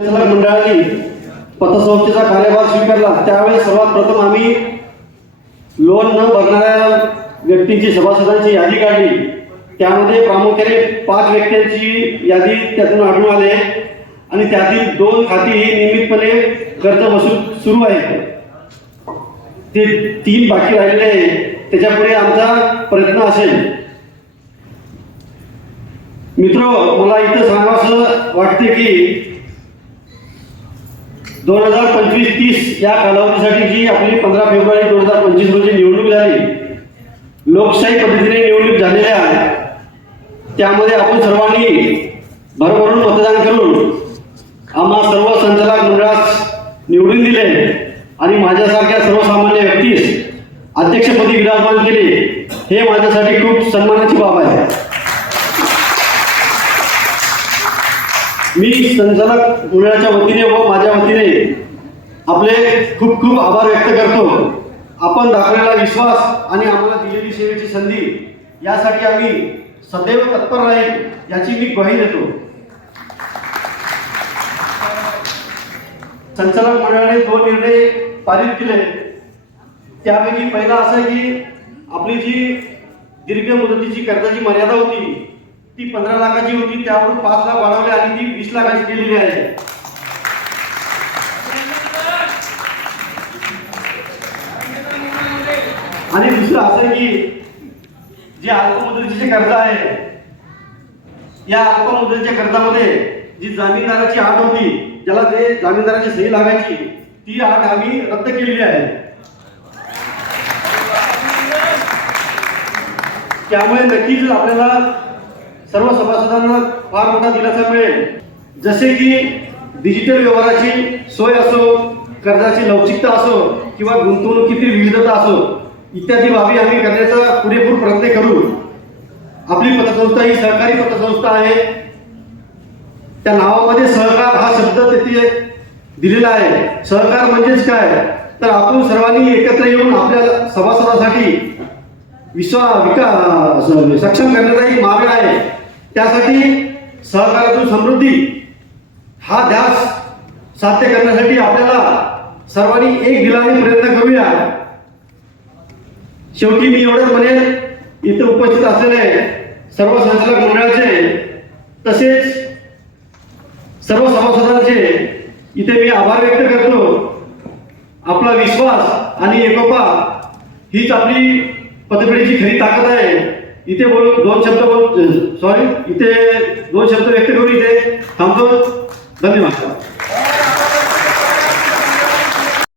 मंडळाने पतसंस्थेचा कार्यभार स्वीकारला त्यावेळेस सर्वात प्रथम आम्ही लोन न भरणाऱ्या व्यक्तींची सभासदांची यादी काढली। त्यामध्ये प्रामुख्याने 5 व्यक्तींची यादी त्यातून आढळून आले आणि त्यातील 2 खाती नियमितपणे कर्ज वसूल सुरू आहे। ते 3 बाकी राहिलेले त्याच्यापुढे आमचा प्रयत्न असेल। मित्र, मला इथं सांगावंसं वाटते की 2025-30 या कालावधीसाठी जी आपली 15 फेब्रुवारी 2025 रोजी निवडणूक झाली, लोकशाही पद्धतीने निवडणूक झालेल्या आहे। त्यामध्ये आपण सर्वांनी भरभरून मतदान करून आम्हा सर्व संचालक मंडळास निवडून दिले आणि माझ्यासारख्या सर्वसामान्य व्यक्तीस अध्यक्षपदी विराजमान केले। हे माझ्यासाठी खूप सन्मानाची बाब आहे। मी संचालक मंडळाच्या वतीने व माझ्या वतीने आपले खूप खूप आभार व्यक्त करतो। आपण दाखवलेला विश्वास आणि आम्हाला दिलेली सेवेची संधी यासाठी आम्ही सदैव तत्पर राहील याची मी ग्वाही देतो। संचालक मंडळाने 2 निर्णय पारित केले। त्यापैकी पहिला असा आहे की आपली जी दीर्घ मुदतीची कर्जाची मर्यादा होती ती 15 लाखाची होती, त्यावरून 5 लाख वाढवली आणि ती 20 लाखाची केलेली आहे। आणि दुसरं असं की जे अल्प मुदतीचे कर्ज आहे या अल्प मुदतीच्या कर्जामध्ये जी जामीनदाराची अट होती, ज्याला ते जामीनदाराची सही लागायची, ती अट आम्ही रद्द केलेली आहे। त्यामुळे नक्कीच आपल्याला सर्व सभासदांना फार मोठा दिलासा मिळेल। जसे की डिजिटल व्यवहाराची सोय असो, कर्जाची लवचिकता असो किंवा गुंतवणुकीतील विविधता असो, इत्यादी बाबी आम्ही करण्याचा पुरेपूर प्रयत्न करू। आपली पतसंस्था ही सहकारी पतसंस्था आहे। त्या नावामध्ये सहकार हा शब्द तिथे दिलेला आहे। सहकार म्हणजेच काय, तर आपण सर्वांनी एकत्र येऊन आपल्या सभासदासाठी विकास सक्षम करण्याचा एक मार्ग आहे। त्यासाठी सहकारातून समृद्धी हा ध्यास साध्य करण्यासाठी आपल्याला सर्वांनी एक दिलाने प्रयत्न करूया। शेवटी मी एवढंच म्हणेन, इथे उपस्थित असलेले सर्व संचालक मंडळाचे तसेच सर्व सभासदांचे इथे मी आभार व्यक्त करतो। आपला विश्वास आणि एकोपा हीच आपली पतपेढीची खरी ताकद आहे। इथे दोन शब्द व्यक्त करून इथे थांबतो। धन्यवाद।